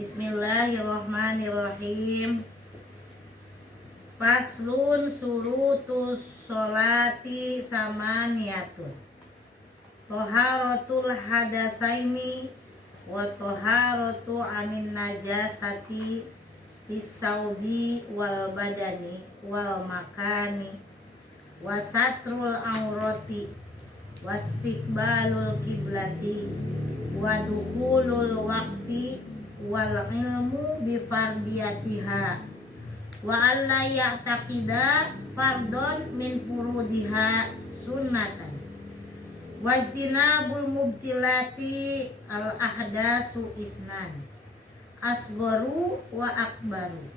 Bismillahirrahmanirrahim. Faslun surutus sholati samaniyatun. Toharatul hadasaini wa toharatu anin najasati fisaubi wal badani wal makani wasatrul aurati wastiqbalul kiblati wa dukhulul waqti wal ilmu bifardiyatiha wa alla ya'taqida fardon min furudiha sunnatan wajtinabul mubtilati al ahdasu isnan asgharu wa akbaru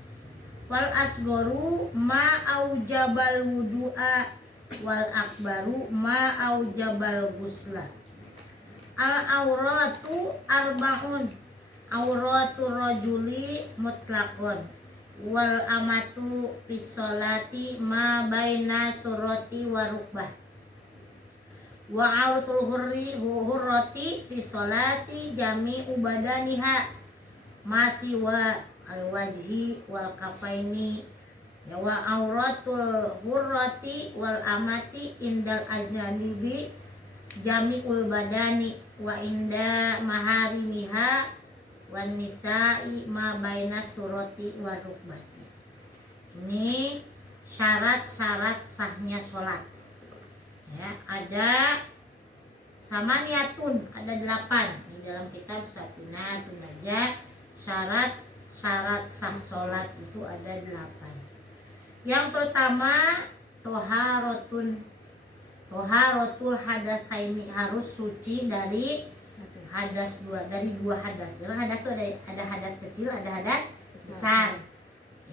wal asgharu ma aujabal wudu'a wal akbaru ma aujabal ghusla. Al auratu arbaun, auratu rajuli mutlaqon wal amatu fis sholati ma baina surati wa rukbah wa auratul hurrati fis sholati jami'u badaniha masiwa al wajhi wal kafaini ya wa auratul hurrati wal amati indal ajnanibi jami'ul badani wa inda maharimiha wan nisa'i ma baina surati wa rukbati. Ini syarat-syarat sahnya sholat ya. Ada samaniyatun, ada 8 di dalam kitab Safinatun Najah. Syarat-syarat sah sholat itu ada 8. Yang pertama toharatul hadasaini, harus suci dari hadas dari dua hadas. Karena hadas itu ada hadas kecil, ada hadas besar.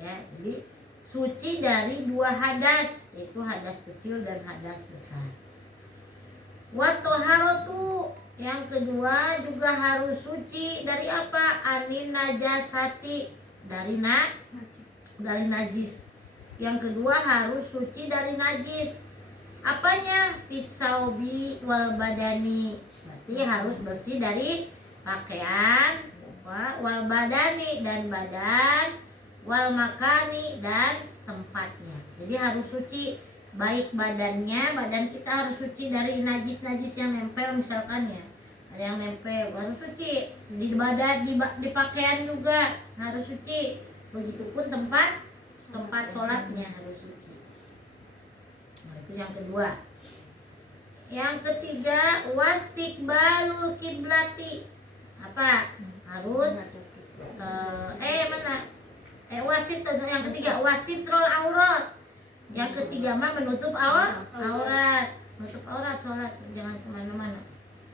Ya, jadi suci dari dua hadas, yaitu hadas kecil dan hadas besar. Wa toharatu, yang kedua juga harus suci dari apa? Anin najasati, dari najis. Yang kedua harus suci dari najis. Apanya? Pisaubi wal badani, berarti harus bersih dari pakaian, wal badani dan badan, wal makani dan tempatnya. Jadi harus suci baik badannya, badan kita harus suci dari najis-najis yang nempel misalkan ya. Ada yang nempel harus suci. Di badan, di pakaian juga harus suci. Begitupun tempat sholatnya harus suci. Nah, itu yang kedua. Yang ketiga wastiqbalul kiblati. Apa? Harus wasit. Yang ketiga wasitrul aurat. Yang ketiga mah menutup aurat. Menutup aurat sholat, jangan kemana-mana.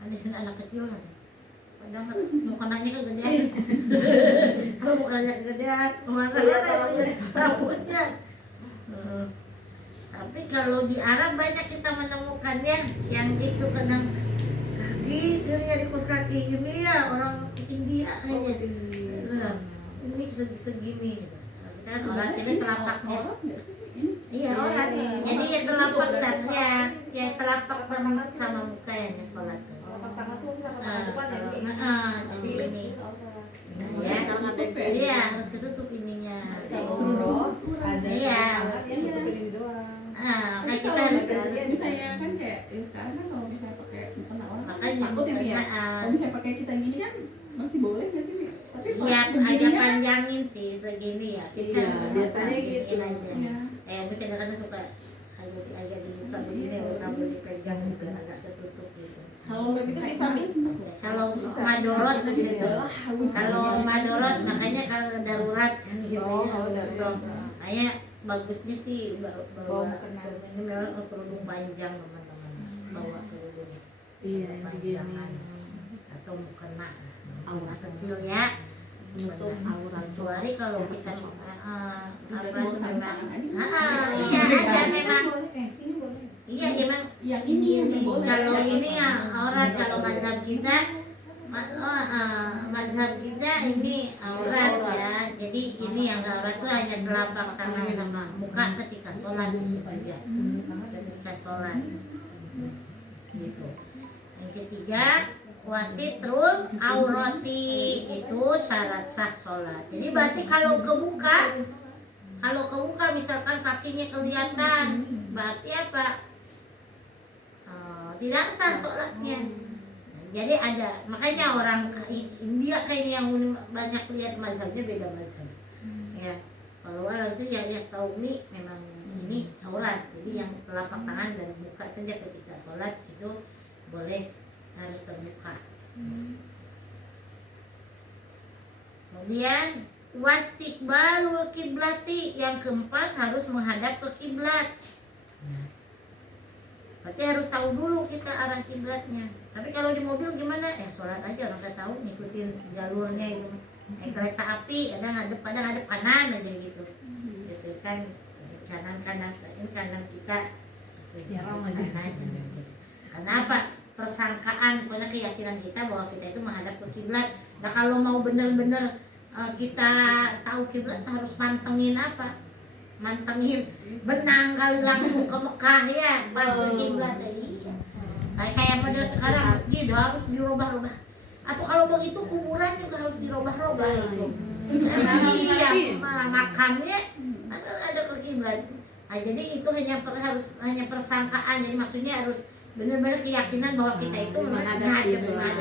Ada anak kecil kan. Padahal mukanya kegedean. Kalau mukanya kegedean, kemana rambutnya. Tapi kalau di Arab banyak kita menemukannya yang gitu, kadang kaki dia di kus kaki gini ya, orang India aja. Ini segini. Kita sholat ini telapaknya. Iya orang. Jadi ya telapak tangannya, ya telapak tangan sama muka yang sholat. Jadi ini. Ya, iya harus ketutup ininya. Iya, harus ketutup doang. Kayak kita harus misalnya kan kayak sekarang kan kalau misalnya pakai mukena orang makanya takut ya. Kalau misalnya pakai kita gini kan masih boleh nggak sih? Tapi iya agak panjangin sih segini ya. Kita biasanya gitu aja. Tapi kadang-kadang suka agak dibuka begini, rambut dipegang juga agak tertutup gitu. Kalau itu disambil kalau madorot gitu. Kalau madorot makanya kalau darurat kan gitu ya. Makanya bagusnya sih bawa kerudung panjang teman-teman. Bawa kerudung. Iya, panjangan atau mukena. Aurat kecil ya. Menutup aurat. Kecuali kalau kita iya ada memang. Iya memang yang ini yang boleh. Kalau ini ya aurat, kalau mazhab kita ini aurat ya. Jadi ini yang aurat tuh hanya telapak tangan sama muka ketika sholat aja. Ketika sholat gitu. Yang ketiga wasitrul aurati itu syarat sah sholat. Jadi berarti kalau kebuka misalkan kakinya kelihatan, berarti apa? Tidak sah sholatnya. Jadi ada, makanya orang India kayaknya yang banyak lihat mazhabnya beda mazhab. Ya, kalau alam itu ya tahu nih memang ini aurat. Jadi yang telapak tangan dan muka saja ketika sholat itu boleh harus terbuka. Kemudian wastiqbalul kiblati, yang keempat harus menghadap ke kiblat. Berarti harus tahu dulu kita arah kiblatnya. Tapi kalau di mobil gimana? Sholat aja orang nggak tahu, ngikutin jalurnya itu. Kereta api kadang ngadep kanan aja gitu. Gitu kan kanan kita jarang aja. Karena apa? Persangkaan, pokoknya keyakinan kita bahwa kita itu menghadap ke kiblat. Nah kalau mau benar-benar kita tahu kiblat harus mantengin apa? Mantengin benang kali langsung ke Mekah ya pas kiblat. Iya. Kayak model sekarang masjid harus dirubah-rubah. Atau kalau begitu kuburan juga harus dirubah-rubah itu. Iya, makamnya ada ke kiblat. Nah, jadi itu hanya persangkaan. Jadi maksudnya harus benar-benar keyakinan bahwa kita itu menghadap ke kiblat.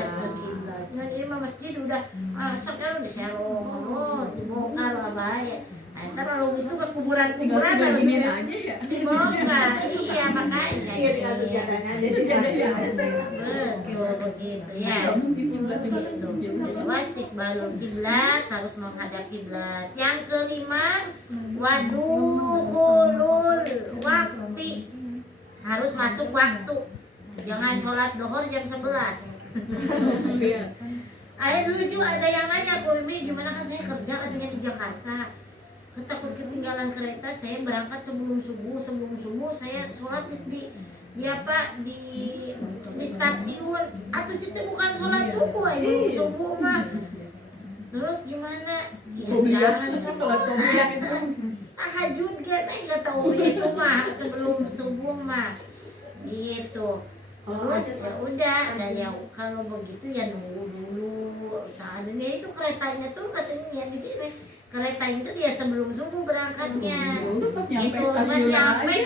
Nah, ini masjid udah sekarang diserong, dibongkar lah bahaya. Nah, ntar kalau gitu ke kuburan-kuburan gini aja ya. dibongkar. Iya makanya. Iya tinggal sejadahnya aja. Sejadahnya. Betul begitu ya. Jadi wastiqbalul kiblat, harus menghadap kiblat. Yang kelima, wadukhulul waqti, harus masuk waktu. Jangan sholat duhur jam 11. Dulu juga ada yang nanya, Bu Mimi gimana kan saya kerja katanya di Jakarta, takut ketinggalan kereta, saya berangkat sebelum subuh saya sholat di stasiun. Atau itu bukan sholat subuh, ini subuh mah. Terus gimana? Ya jangan sholat tahajud kata itu mah sebelum subuh mah gitu. Terus ya udah, dan ya kalau begitu ya nunggu dulu. Nah, ini itu keretanya tuh katanya ya di sini. Kereta itu dia sebelum subuh berangkatnya. Pas nyampe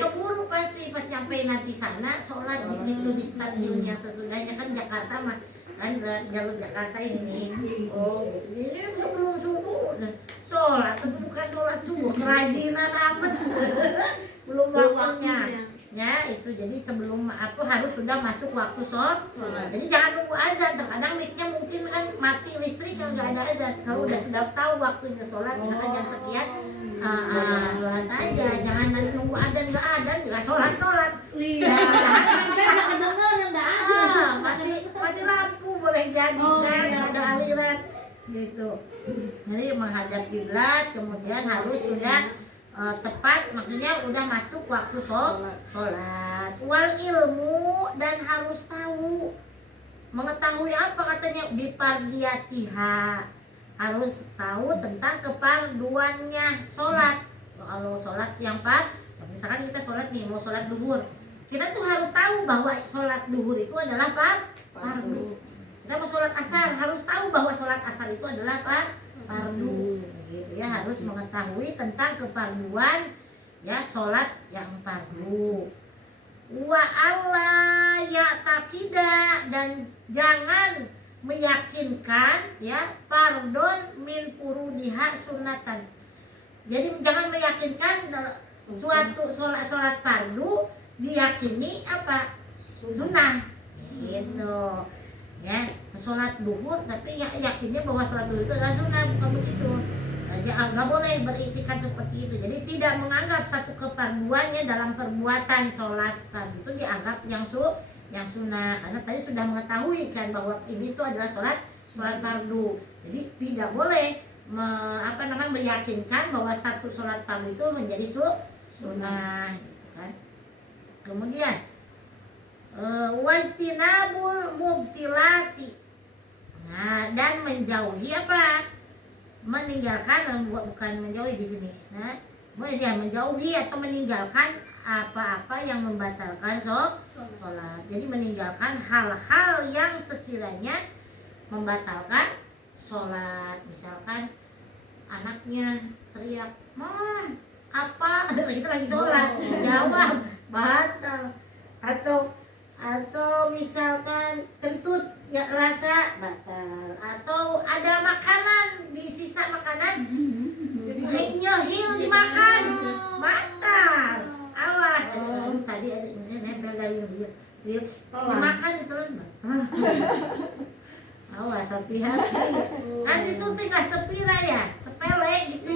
keburu pasti pas nyampe nanti sana sholat di situ di stasiun yang sesudahnya. Kan Jakarta mah kan jalur Jakarta ini. Oh, ini sebelum subuh sholat, tapi bukan sholat subuh, kerajinan amat. Belum waktunya. Ya itu jadi sebelum harus sudah masuk waktu sholat. Jadi jangan nunggu azan. Terkadang mic-nya mungkin kan mati listrik kalau nggak ada azan. Kalau sudah tahu waktunya sholat misalkan jam sekian, sholat aja. Jangan nanti nunggu azan nggak sholat. Iya. Nggak kedengeran nggak ada. Mati lampu boleh jadi kan Iya. ada aliran gitu. Jadi menghadap kiblat, kemudian harus sudah tepat, maksudnya udah masuk waktu sholat. Wal ilmu, dan harus tahu, mengetahui apa katanya bipardiatiha, harus tahu tentang keparduannya sholat. Kalau sholat yang misalkan kita sholat nih, mau sholat duhur, kita tuh harus tahu bahwa sholat duhur itu adalah fardu. Kita mau sholat asar, harus tahu bahwa sholat asar itu adalah fardu. Gitu ya, harus mengetahui tentang keparduan ya sholat yang fardu. Wa alla ya'taqida, dan jangan meyakinkan ya fardun min furudiha sunnatan. Jadi jangan meyakinkan suatu sholat fardu diyakini apa? Sunnah. Gitu. Ya, sholat duhur tapi yakinnya bahwa sholat duhur itu adalah sunnah, bukan begitu. Nggak boleh beriktikan seperti itu. Jadi tidak menganggap satu kefarduannya dalam perbuatan sholat fardu itu dianggap yang sunnah, karena tadi sudah mengetahui kan bahwa ini itu adalah sholat fardu. Jadi tidak boleh meyakinkan bahwa satu sholat fardu itu menjadi sunnah, gitu kan. Kemudian wajtinabul mubtilati, nah dan menjauhi apa? Meninggalkan, bukan menjauhi di sini. Nah, dia menjauhi atau meninggalkan apa-apa yang membatalkan sholat. Jadi meninggalkan hal-hal yang sekiranya membatalkan sholat. Misalkan anaknya teriak, "Mom, apa?" Kita lagi sholat, jawab batal. Atau misalkan kentut ya kerasa batal. Atau ada makanan, di sisa makanan nyohil dimakan batal. Awas, tadi ada nempel dari dia dimakan itu awas, hati-hati. Nanti itu tinggal sepele gitu.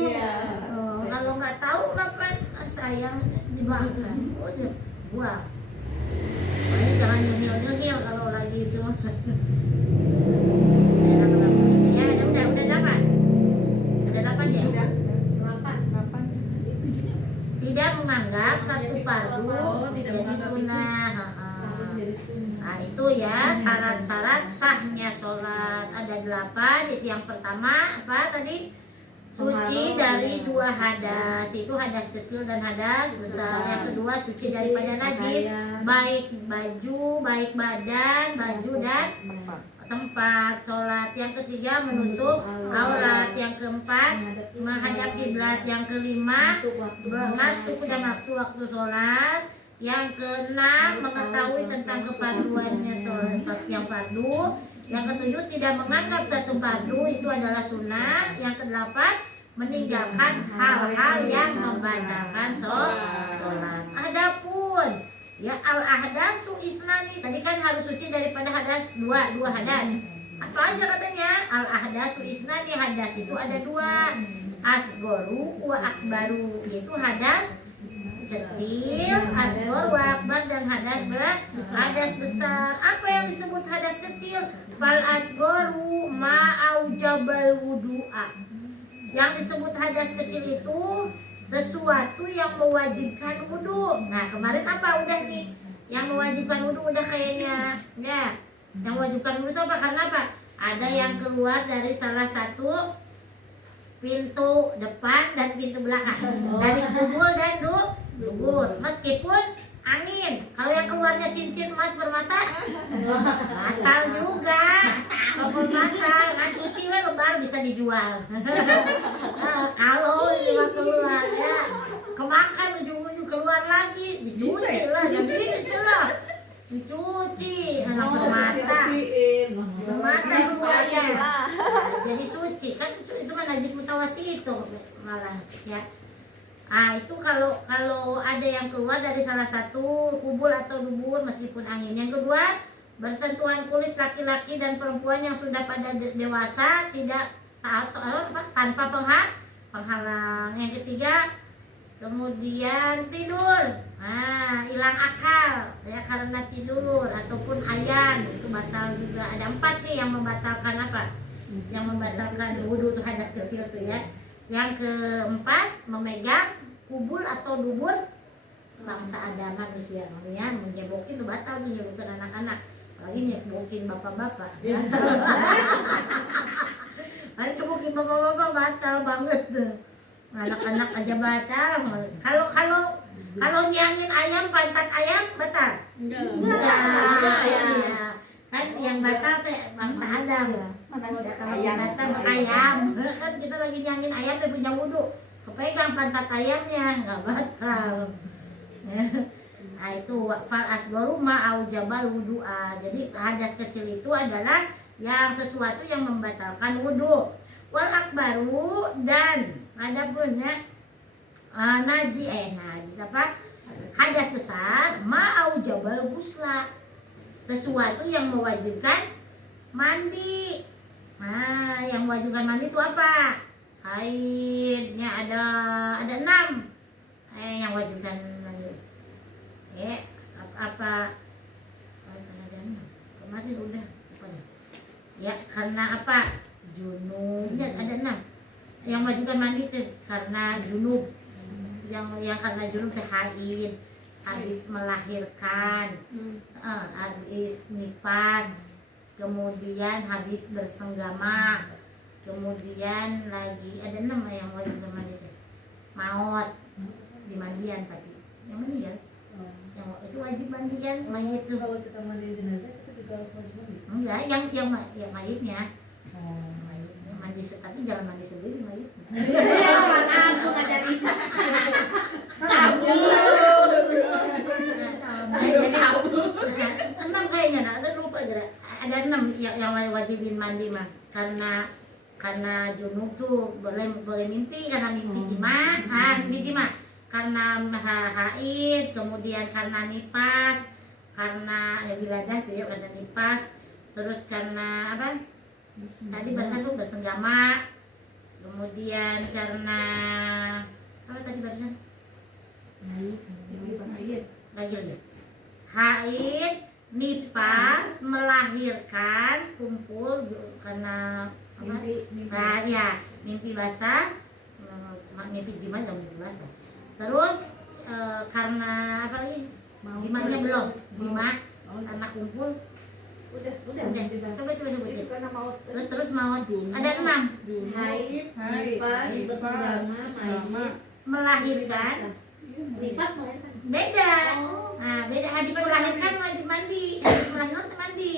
Kalau nggak tahu kapan sayang dimakan, dia buang. Pokoknya jangan nyuhil kalau lagi itu. Ya, udah dapat. Ada 8 ya? Sudah. 8. Tidak menganggap satu fardu tidak jadi menganggap sunnah. Nah itu ya syarat-syarat sahnya sholat ada 8. Itu yang pertama apa tadi? Suci dari 2 hadas, itu hadas kecil dan hadas besar. Yang kedua suci daripada najis, baik baju, baik badan, baju dan tempat sholat. Yang ketiga menutup aurat. Yang keempat menghadap kiblat. Yang kelima masuk waktu sholat. Yang keenam mengetahui tentang kefarduannya sholat yang fardu. Yang ketujuh tidak menganggap satu fardu itu adalah sunnah. Yang kedelapan meninggalkan hal-hal yang membatalkan sholat. Adapun ya al-ahdasu isnani, tadi kan harus suci daripada hadas dua hadas. Apa aja katanya? Al-ahdasu isnani, hadas itu ada 2, asgoru wa akbaru, yaitu hadas kecil, asgor wa akbar, dan hadas besar. Apa yang disebut hadas kecil? Fal asgoru ma'aujabal wudu'a. Yang disebut hadas kecil itu sesuatu yang mewajibkan wudu. Nah kemarin apa udah nih? Yang mewajibkan wudu udah kayaknya ya. Yang mewajibkan wudu itu apa? Karena apa? Ada yang keluar dari salah satu pintu depan dan pintu belakang, dari kubur dan dubur. Meskipun angin, kalau yang keluarnya cincin emas bermata batal juga. Kalau batal kan cuci lebar bisa dijual. Kalau ini mah keluar ya kemakan ujung-ujung keluar lagi dicuci lah, dicuci anak bermata keluarnya jadi suci kan, itu kan najis mutawasi itu malah ya. Itu kalau ada yang keluar dari salah satu kubur atau dubur meskipun angin. Yang kedua, bersentuhan kulit laki-laki dan perempuan yang sudah pada dewasa tidak tanpa penghalang. Yang ketiga, kemudian tidur, hilang akal ya karena tidur ataupun ayan, itu batal juga. Ada 4 nih yang membatalkan apa? Yang membatalkan wudu itu hadas kecil tuh ya. Yang keempat, memegang kubur atau dubur bangsa ada manusia, ya menjebokin itu batal, menjebokin anak-anak, lagi nyebokin bapak-bapak. Lagi nyebokin bapak-bapak batal banget tuh. Anak-anak aja batal. Kalau nyangin ayam, pantat ayam batal? Enggak. Ya. Kan yang batal teh bangsa Adam. Ya, kalau yang batal ayam, kan kita lagi nyangin ayam dia punya wudu, kepegang pantat ayamnya nggak batal. Nah itu fal asgoru ma'aujabal wudu'a. Jadi hadas kecil itu adalah yang sesuatu yang membatalkan wudu. Wal akbaru, dan adapun ya najis apa? Hadas besar ma'aujabal ghusla. Sesuatu yang mewajibkan mandi. Nah, yang mewajibkan mandi itu apa? Haidnya ada 6. Yang wajibkan mandi. Apa? Kemarin udah apa nih? Ya, karena apa? Junubnya ada 6. Yang wajibkan mandi itu karena junub. Yang karena junub itu haid, habis melahirkan, habis nifas, kemudian habis bersenggama, kemudian lagi ada 6 yang wajib mandi itu. Maut, di mandian, tapi yang meninggal Oh. yang itu wajib mandian mayit tuh. Kalau kita mandi jenazah kita juga harus mandi. Enggak, yang mayitnya Oh. mayitnya mandi, tapi jangan mandi sendiri mayitnya. Aku ngajarin. Jadi 6 kayaknya, ada lupa aja. Ada 6 yang wajibin mandi mah, karena junub tuh boleh mimpi karena mimpi jima, mimpi jima, karena haid, kemudian karena nipas, karena ya wiladah tuh ya, karena nipas, terus karena apa? Tadi barusan tuh bersenggama, kemudian karena apa tadi barusan? Lagi haid, nipas, melahirkan, kumpul karena apa? Nah, ya mimpi basah, mimpi jima dan mimpi basah. Terus karena apa lagi? Jimanya belum, jima karena kumpul. Udah. Coba sebutin. Itu karena maut. Terus mau ada 6. Haid, nifas, bersenggama, Melahirkan, nifas melahirkan. beda. Oh. Nah, beda, habis melahirkan wajib mandi, habis melahirkan mandi.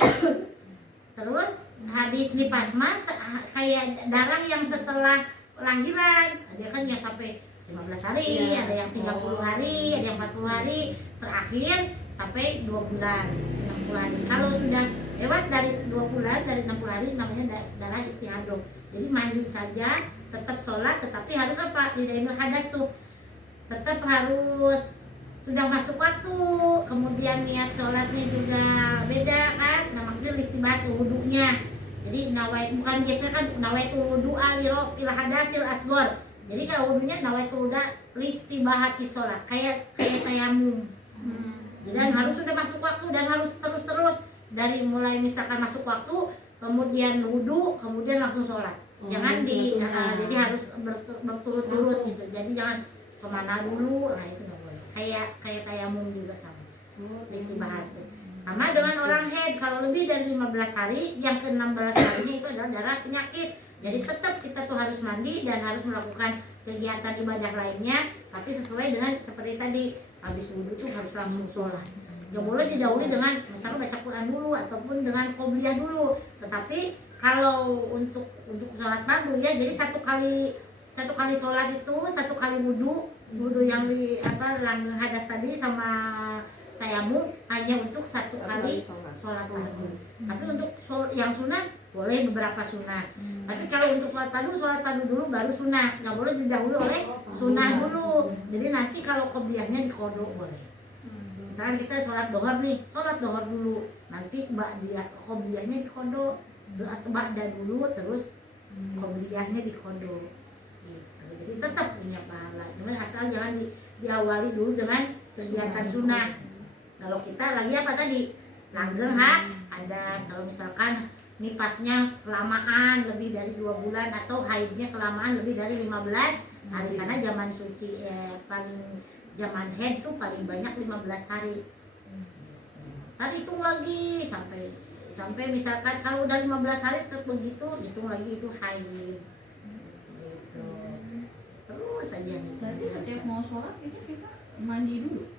Terus habis nipas mah kayak darah yang setelah lahiran. Dia kan ya sampai 15 hari, ada yang 30 hari, ada yang 40 hari, terakhir sampai 2 bulan, 60 hari. Kalau sudah lewat dari 2 bulan, dari 60 hari namanya darah istihadah. Jadi mandi saja, tetap sholat, tetapi harus apa? Di daimul hadas tuh tetap harus sudah masuk waktu, kemudian niat sholatnya juga beda kan. Nah maksudnya istibahat wudunya, jadi nawait, bukan biasa kan nawaitul wudu aliro fil hadasil asgor. Jadi kalau wudunya nawaitul wudu listibahati sholat, kayak tayamum. Dan harus sudah masuk waktu dan harus terus dari mulai misalkan masuk waktu, kemudian wudu, kemudian langsung sholat. Jangan jadi harus berturut-turut gitu. Jadi jangan kemana dulu, nah itu nggak boleh. Kayak tayamum juga sama. Istibahas. Sama dengan orang haid, kalau lebih dari 15 hari, yang ke-16 harinya itu adalah darah penyakit. Jadi tetap kita tuh harus mandi dan harus melakukan kegiatan ibadah lainnya, tapi sesuai dengan seperti tadi, habis wudhu tuh harus langsung sholat. Gak boleh didahului dengan misalnya baca Quran dulu ataupun dengan qobliyah dulu. Tetapi kalau untuk sholat fardu ya, jadi satu kali sholat itu, satu kali wudhu yang di hadas tadi sama tayamum hanya untuk satu kali sholat fardu. Tapi untuk yang sunnah boleh beberapa sunnah. Tapi kalau untuk sholat fardu dulu baru sunnah. Nggak boleh didahului oleh sunnah dulu. Jadi nanti kalau qobliyahnya dikodok boleh. Misalnya kita sholat dohor nih, sholat dohor dulu. Nanti qobliyahnya dikodok. Ba'da dulu terus qobliyahnya dikodok. Gitu. Jadi tetap punya pahala. Cuman asal jangan diawali dulu dengan kegiatan sunnah. Kalau kita lagi apa tadi? Langgeng hadas. Kalau misalkan nipasnya kelamaan lebih dari 2 bulan atau haidnya kelamaan lebih dari 15 hari, karena zaman suci paling zaman haid tuh paling banyak 15 hari. Tadi hitung lagi sampai misalkan kalau udah 15 hari tetap begitu, hitung lagi itu haid. Gitu. Terus aja nih. Jadi setiap mau sholat itu kita mandi dulu.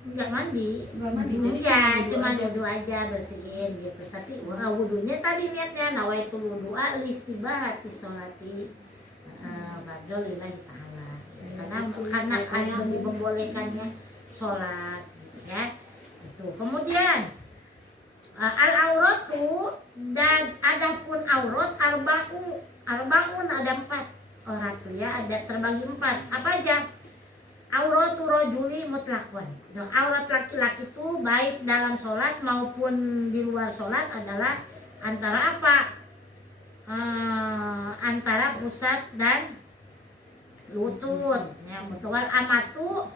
Enggak mandi, Jadi ya cuma cuma wudhu wudhu aja bersihin gitu. Tapi wudhunya tadi niatnya nawaitul wudu'a listibahati sholati badal lillahi ta'ala. Karena hanya dibolehkannya sholat ya. Itu. Kemudian al auratu, dan adapun aurat arbaun ada 4 aurat tuh ya, ada terbagi 4. Apa aja? Auratu rajuli mutlaqan. Nah, aurat laki-laki itu baik dalam sholat maupun di luar sholat adalah antara apa? Antara pusat dan lutut. Ya, wal amatu,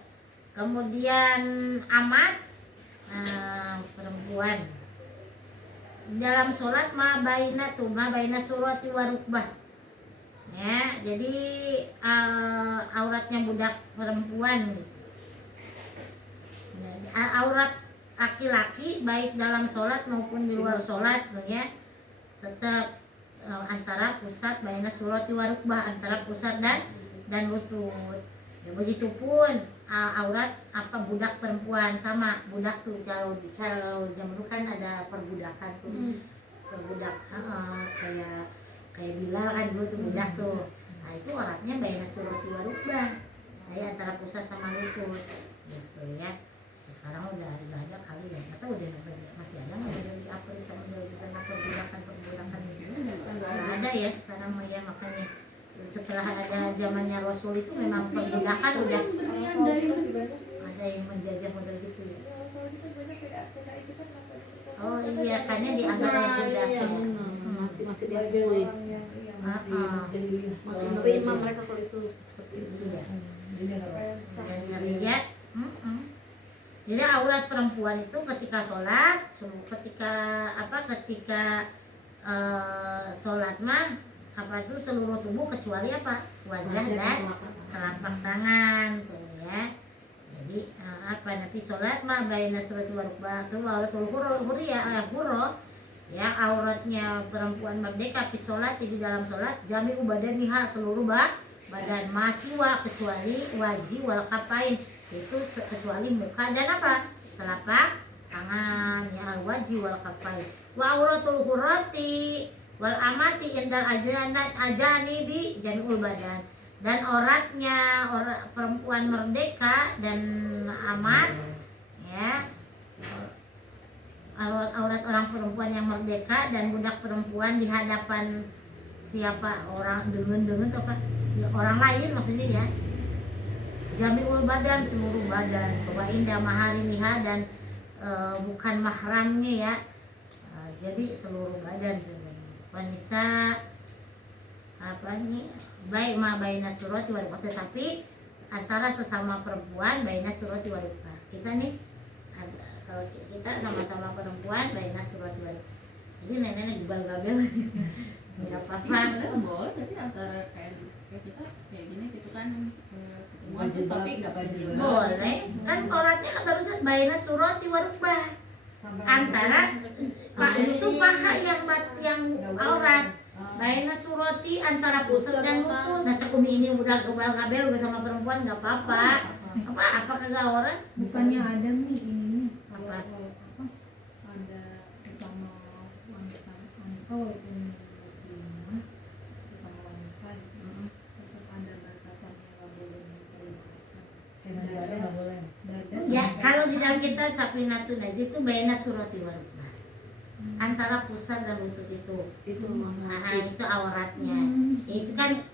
kemudian amat perempuan. Dalam sholat ma baina surati wa rukbah. Ya, jadi auratnya budak perempuan gitu. Aurat laki-laki baik dalam sholat maupun di luar sholat ya, tetap antara pusat baina surati wa rukbah, antara pusat dan lutut. Ya begitupun aurat apa budak perempuan sama budak tuh kalau zaman dulu kan ada perbudakan tuh. Perbudak kayak Bilal kan dulu tuh budak tuh. Nah itu auratnya baina surati wa rukbah. Kayak antara pusat sama lutut gitu ya. Sekarang udah ada kali ya. Atau udah masih ada nggak dari apa sama dari sana perbudakan itu? Nggak ada ya sekarang ya, makanya setelah ada zamannya Rasul itu memang perbudakan udah ada yang menjajah model gitu ya. Oh iya, karena dianggap budak. Masih diakui, masih menerima mereka kalau itu seperti itu. Dan ngelihat jadi aurat perempuan itu ketika sholat, ketika sholat mah apa itu seluruh tubuh kecuali apa wajah dan telapak tangan tuh ya. Jadi nanti sholat mah baina surati wa rukbah tuh auratul hurriyah ya, auratnya perempuan merdeka fi sholat di dalam sholat jami'u badaniha seluruh badan masiwa kecuali wajhi wal kafain itu kecuali muka dan apa telapak tangan ya, al wajhi wal kafain. Wa auratul hurrati wal amati indal ajanibi jami'ul badan, dan auratnya perempuan merdeka dan amat ya, aurat orang perempuan yang merdeka dan budak perempuan di hadapan siapa orang dengan apa ya, orang lain maksudnya ya, jami'ul badan seluruh badan wa inda maharimiha dan bukan mahramnya ya, jadi seluruh badan sebenarnya. Wanisa apa nih baik ma baina surati wa rukbah, tetapi antara sesama perempuan baina surati wa rukbah. Kita nih kalau kita sama-sama perempuan baina surati wa rukbah. Jadi neneknya gubal-gabel enggak apa-apa. Sebenarnya boleh nggak sih antara kayak kita kayak gini gitu kan ketemuan terus tapi nggak berjilbab. Boleh kan auratnya kan barusan baina surati wa rukbah. Antara Pak Yusuf paha yang aurat baina surati antara pusat dan lutut. Nah cekumi ini udah gabel udah sama perempuan nggak apa-apa. Apa kagak aurat? Bukannya ada nih ini Apa? ada sesama wanita walaupun muslimah sesama wanita gitu tetap ada batasannya nggak boleh Nggak boleh. Ya kalau di dalam kita Safinatun Najih itu baina surati wa rukbah. Antara pusat dan lutut itu itu auratnya. Itu kan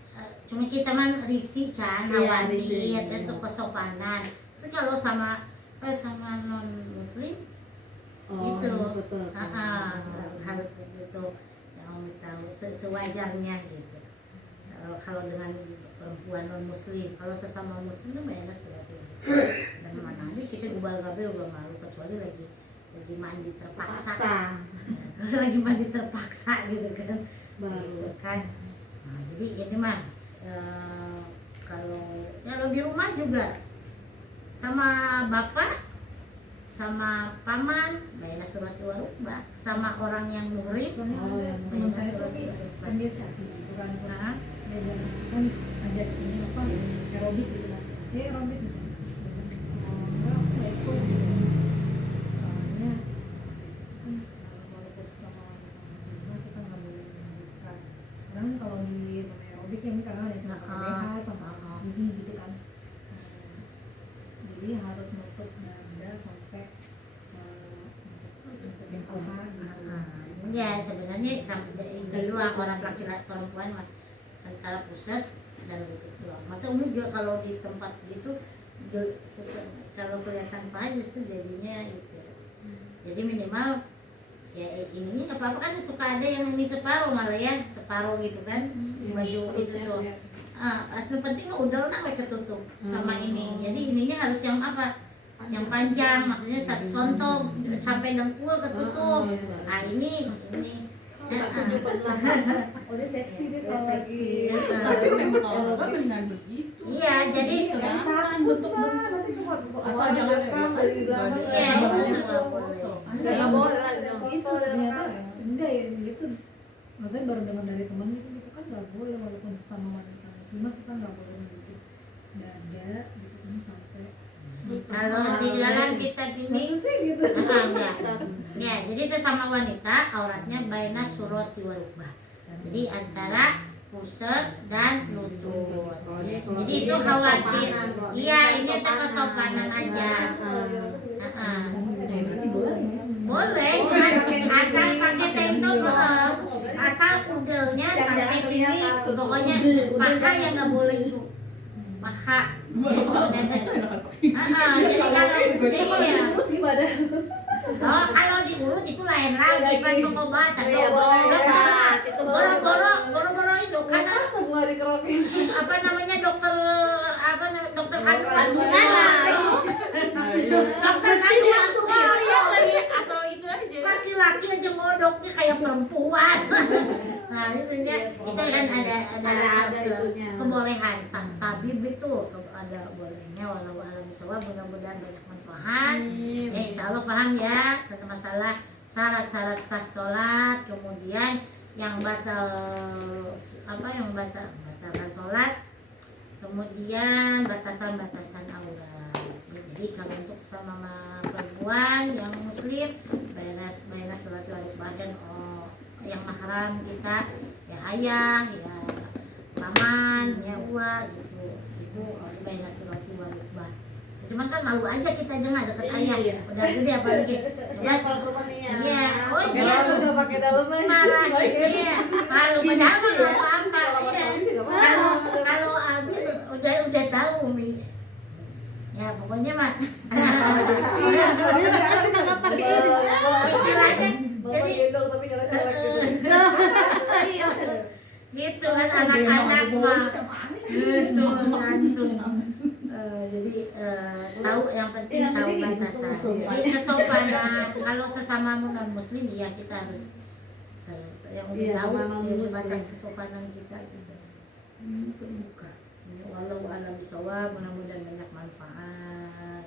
cuma kita man risih kan, Iya, khawatir risih. itu kesopanan. Tapi kalau sama non muslim itu betul. harus begitu yang tahu sewajarnya gitu. Kalau dengan perempuan non muslim, kalau sesama muslim itu baina surati. Dan mana nanti kita gubal-gabel udah malu kecuali lagi mandi terpaksa. Lagi mandi terpaksa gitu kan baru kan. Nah, jadi ini mah kalau di rumah juga sama bapak sama paman baina surati wa rukbah, sama orang yang murid teman saya tuh kan dia sakit gitu kan terus dia kan ajak ini apa aerobik gitu kan aerobik gitu enggak aku nggak ikut gitu soalnya kan walaupun sama wanita muslimah kita nggak boleh menyebutkan kadang kalau di aerobik yang kadang ada yang pakai BH sama gigi gitu kan. Jadi harus nutup dada sampai yang paha gitu. ya sebenarnya dulu orang laki-laki perempuan mah antara pusat dan lutut doang. Masa Umi juga kalau di tempat gitu kalau kelihatan paha justru jadinya itu. Jadi minimal ya ininya nggak apa-apa kan, suka ada yang ini separuh malah ya separuh gitu kan si baju itu tuh. Asli penting mah udah nak ketutup sama ini. Jadi ininya harus yang apa? Yang panjang, maksudnya sontok sampai dengkul ketutup. Nah ini Udah seksi deh kalau seksi. lagi. Tapi memang kalau nggak benar begitu. Iya, jadi kelihatan bentuk-bentuk Nanti cuma asal jangan dari belakang. Iya, Jangan boleh. Nggak boleh lah gitu ternyata enggak ya gitu. Maksudnya baru dengar dari teman gitu kan nggak boleh walaupun sesama wanita muslimah kita nggak boleh gitu. dada gitu kan sampai Kalau di dalam kitab ini maksudnya gitu. enggak. Ya, jadi sesama wanita auratnya baina surati wal rukbah. Jadi antara pusat dan lutut. Jadi itu khawatir. Iya, ini teh kesopanan aja. Heeh. Berarti boleh ya? Boleh, cuman asal pakai tank top, asal udelnya sampai sini, pokoknya paha yang nggak boleh itu, paha. Jadi kalau ini ya, Menurut gimana? oh kalau diurut itu lain lagi, kan pengobatan. Iya, boleh. Boro-boro itu karena Semua dikerokin. apa namanya dokter kandungan, dokter kandungan tuh Lihat lagi asal itu aja. laki-laki aja ngodoknya kayak perempuan. Nah itu ya, kita kan ada itunya. kebolehan tabib itu ada bolehnya, walau alam bisawab, mudah-mudahan banyak manfaat. Ya insya Allah paham ya tentang masalah syarat-syarat sah sholat, kemudian yang batalkan sholat, kemudian batasan-batasan aurat. Jadi kalau untuk sama perempuan yang muslim, bayna sholat wajib badan, yang mahram kita ya ayah, ya paman, ya uwa gitu, itu bayna sholat wajib badan. Cuman kan malu aja kita aja nggak deket ayah, udah gede apalagi. Ya kalau perempuannya. Iya, oh Kalau iya. aku nggak pakai dalam aja. Malah iya, malu padahal mah nggak apa-apa. Iya. Kalau Abi udah tahu Mi. Ya pokoknya mah. Iya, dia nggak suka nggak pakai itu. Istilahnya Bapak jadi gendong tapi nggak kolek gitu. Iya. gitu kan anak-anak mah. Gitu gantung. Jadi tahu yang penting Yang tahu penting batasan. sopan. Jadi kesopanan. Kalau sesama non muslim ya kita harus yang udah Iya, tahu sama ya, muslim. batas kesopanan kita gitu. Terbuka. Ya, walau alam bisawab, mudah-mudahan banyak manfaat.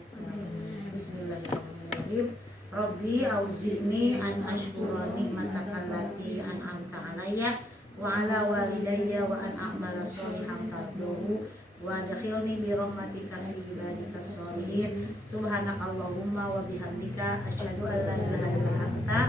Bismillahirrahmanirrahim. Rabbi auzi'ni an ashkura ni'mataka allati an'amta 'alayya wa 'ala walidayya wa an a'mala sholihan tardahu wa adkhilni bi rahmatika fi ibadikas sholihin. Subhanakallahumma wa bihamdika asyhadu an la ilaha illa anta